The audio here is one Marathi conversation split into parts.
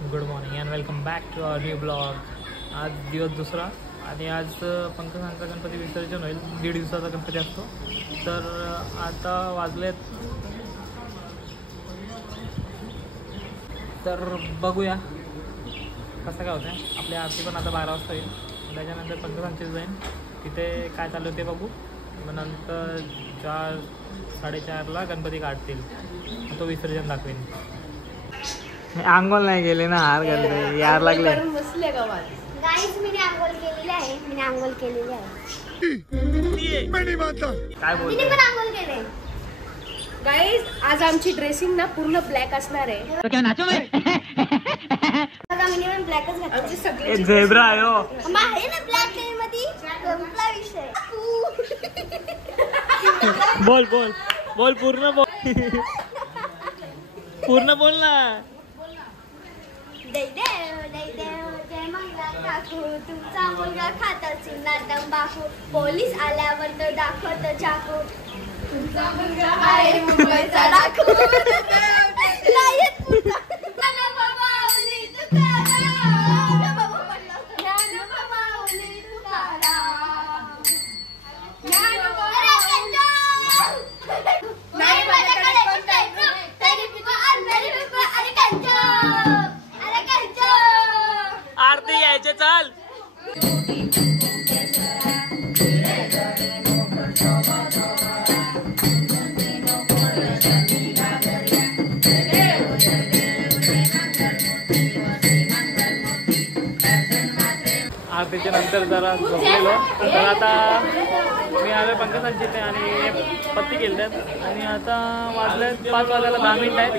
Good morning and welcome back to our new blog. आज दिवस दुसरा आणि आज पंकजांचा गणपती विसर्जन होईल. 1.5 दिवसाचा गणपती असतो. तर आता वाजलेत, तर बघूया कसं काय होतं. आपली आरती पण आता 12 वाजता येईल. त्याच्यानंतर पंकजांची जाईन, तिथे काय चालू ते बघू. मग नंतर 4-4:30ला गणपती काढतील, तो विसर्जन दाखवेन. आंघोळ नाही गेले ना, हार घालते यार लागले. गाईज मी आंघोळ केलेली आहे. काय बोलतो पण आंघोळ केले. गाईज आज आमची ड्रेसिंग ना पूर्ण ब्लॅक असणार आहे. मिनिमम ब्लॅकच घातलं. आमची सगळी झेब्रा आहे हो. आहे ना ब्लॅक कलर मध्ये संपला विषय. बोल बोल बोल, पूर्ण बोल, पूर्ण बोल ना. जय मंगला काकू, तुमचा मुलगा खात चिंना तंबाखू, पोलीस आल्यावर तर दाखवत चाकू, तुमचा मुलगा आहे मुंबईचा डाकू. आरती यायचे चाल. आरतीच्या नंतर जरा झोपलेलो, तर आता मी आलो पंकजांची ते आणि पत्ती केल्यात आणि आता वाजले 5 वाजायला 10 मिनिट आहेत.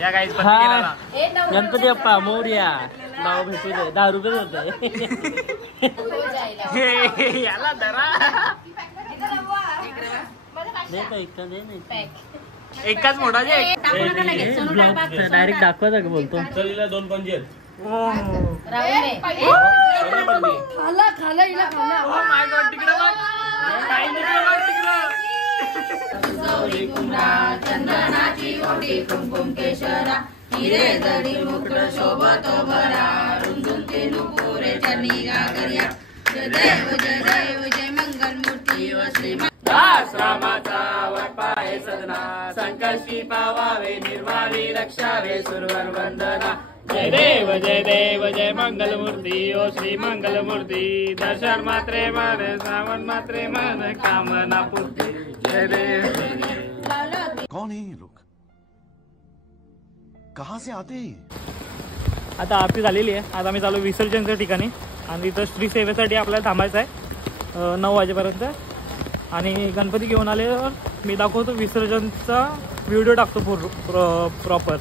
या काही पत्ती केला. गणपती बाप्पा मोरया नाव भेटू दे. 10 रुपये होते याला धरा. एकाच मोठा डायरेक्ट दाखवायचा का बोलतो. 2 पंजी आहेत. खाला हिला खाला. ओ माय गॉड, तिकडे बघ. काय तिकडे बघ, तिकडे. गौरी कुंडा चंदनाची ओटी कुंकुम केशरा, हिरे जडी मुकुट शोभतो भरा, रुंदून ते नुपुरे चरणी गागर्या. जय देव जय मंगल मूर्ती व श्री दास रामाचा वटपाय सदना, संकष्टी पावावे निर्वाणी रक्षावे सुरवर वंदना. जय देव जय मंगल मूर्ती ओ श्री मंगल मूर्ती, दर्शन मात्रे मन श्रावण मात्रे मन कामना पूर्ती. जय देव. कौन है ये लोग, कहाँ से आते हैं? आता आरती झालेली आहे. आता आम्ही चालू विसर्जनच्या ठिकाणी आणि तिथं श्री सेवेसाठी आपल्याला थांबायचं आहे 9 वाजेपर्यंत. आणि गणपती घेऊन आल्यावर मी दाखवतो विसर्जनचा व्हिडिओ टाकतो प्रॉपर.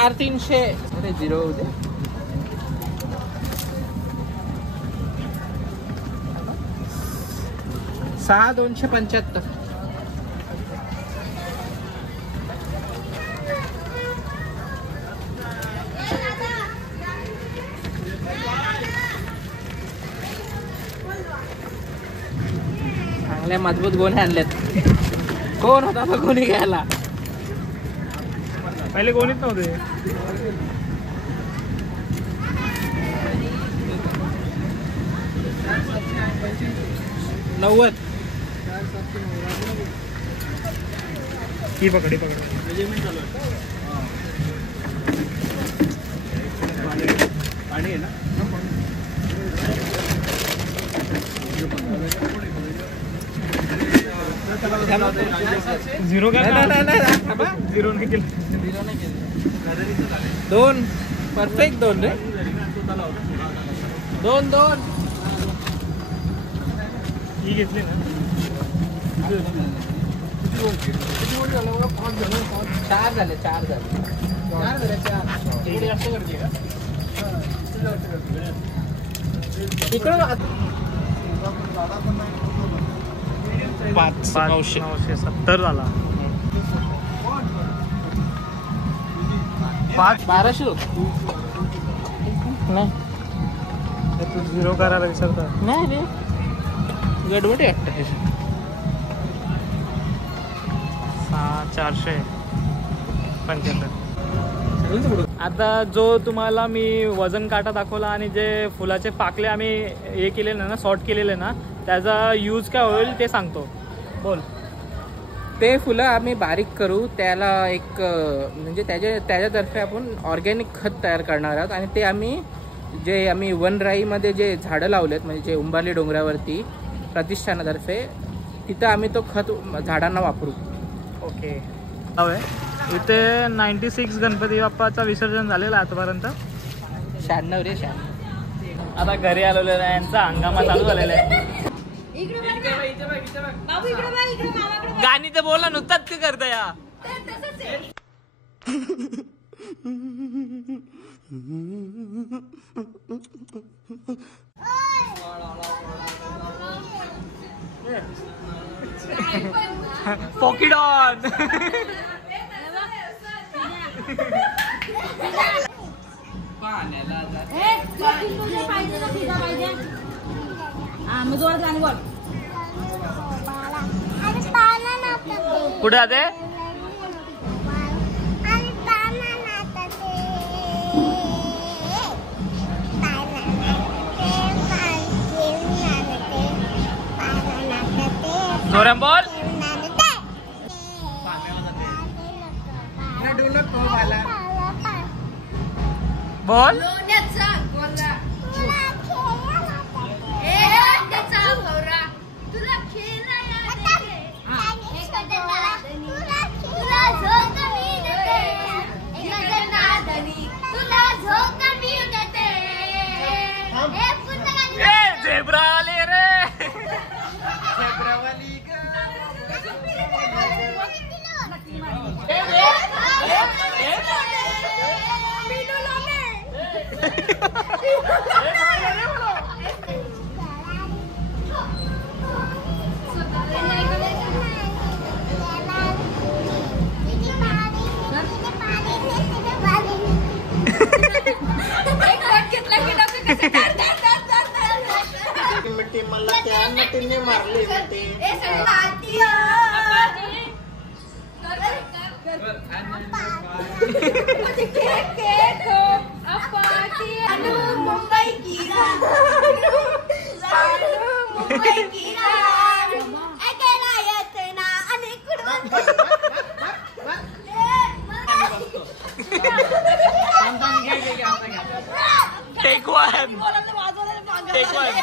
4,300. अरे 0 होऊ दे. 6,275. चांगल्या मजबूत गोणे आणलेत. कोण होता तो कोणी घ्यायला? पहिले कोणीच नव्हते. $90. ही पकडी पाणी आहे ना. झिरो का? नाही. झिरो नाही केलं. 2 परफेक्ट 2 रे. 2 ही घेतली ना. 4 झाले. इकडं 5,970 झाला. 1200 नाही. तू झिरो करायला विसरता. नाही रे, गडबड आहे वाटतं. 475. आता जो तुम्हाला मी वजन काटा दाखवला आणि जे फुलाचे पाकले आम्ही हे केलेले ना, सॉर्ट केलेले ना, त्याचा यूज काय होईल ते सांगतो. बोल. ते फुलं आम्ही बारीक करू, त्याला एक म्हणजे त्याच्यातर्फे आपण ऑर्गॅनिक खत तयार करणार आहोत. आणि ते आम्ही वनराईमध्ये जे झाडं लावलेत, म्हणजे जे उंबारली डोंगरावरती प्रतिष्ठानातर्फे, तिथं आम्ही तो खत झाडांना वापरू. ओके. इथे 96 गणपती बाप्पाचा विसर्जन झालेला आतापर्यंत. 96 रे 96. आता घरी आलेलो आहे, यांचा हंगामा चालू झालेला आहे. गाणी तर बोला नुकताच ते करता या. Pocket on. कुठे आते? जोरात बोल. बोल. झेब्रा आले रे. मिट्टी मला त्या नटीने मारली. मुंबई की Take one. Take one.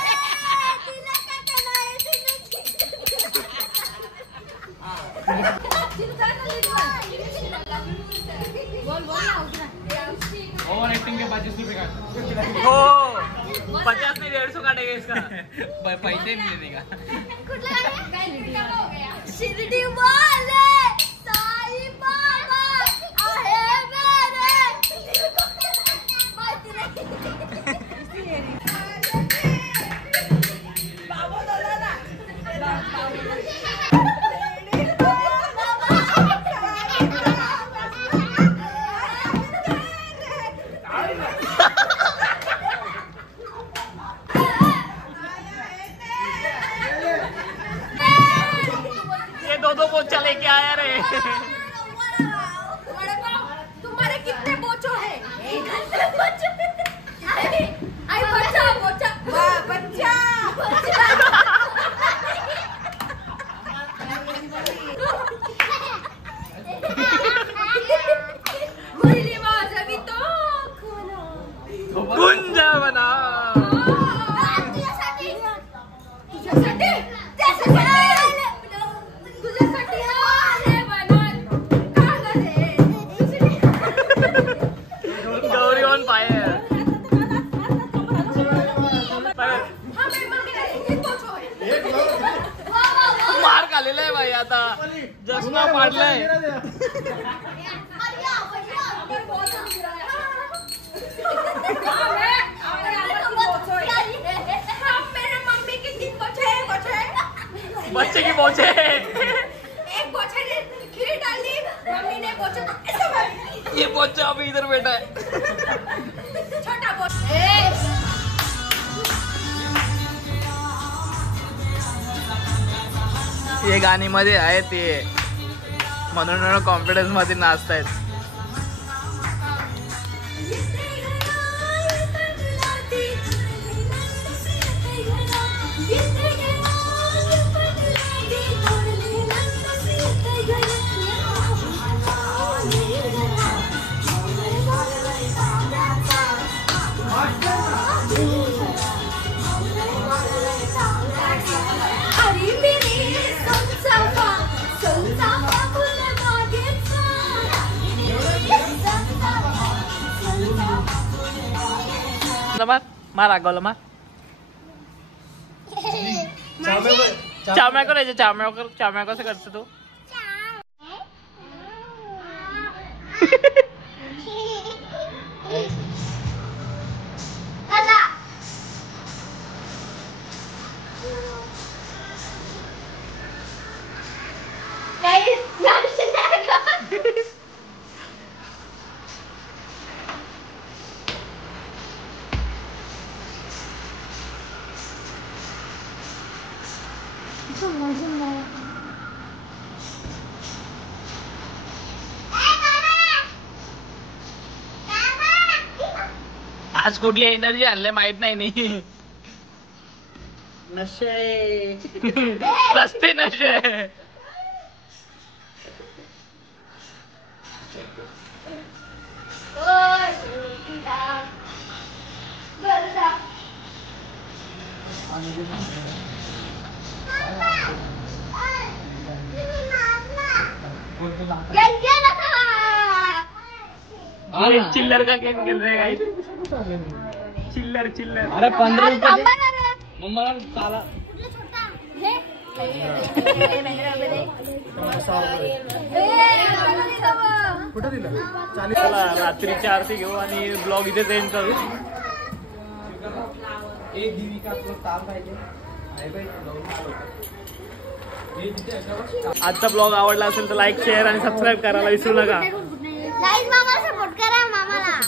Over acting के 25 रुपए काट. हो 50 में 150 काटेगा इसका. पैसे नहीं देने का. शिरडी वाले साईं बाबा आहे मेरे ये दो पोचा लेके आया रे। तुम्हारे कितने बोचो है? आई बच्चा बच्चा बच्चा पहिली माझी तो गुंजा बना तुझ्यासाठी आले बनल गौरी ऑन फायर। मार खालेला आहे भाई आता जसना पाडलाय। बच्चे की बोझे एक बोझे ने खीर डाली, मम्मी ने बोझे को ऐसे मारी। ये बोझा अभी इधर बैठा है। छोटा बोझा हे गाणीमध्ये आहे ते म्हणून कॉन्फिडन्स मध्ये नाचतायत। मार आगावला मार चावम्या करायचं चावम्या कसं करतो तू आज कुठली एनर्जी आणले माहित नाही नशे रस्ते नशे चिल्लर का गेम खेल रहे गाइस चिल्लर चिल्लर अरे 15 रुपये मम्मा साला चला रात्रीची आरती घेऊ आणि ब्लॉग इथे एंड करू। आजचा ब्लॉग आवडला असेल तर लाईक शेअर आणि सबस्क्राईब करायला विसरू नका। मामाला सपोर्ट करा मामाला।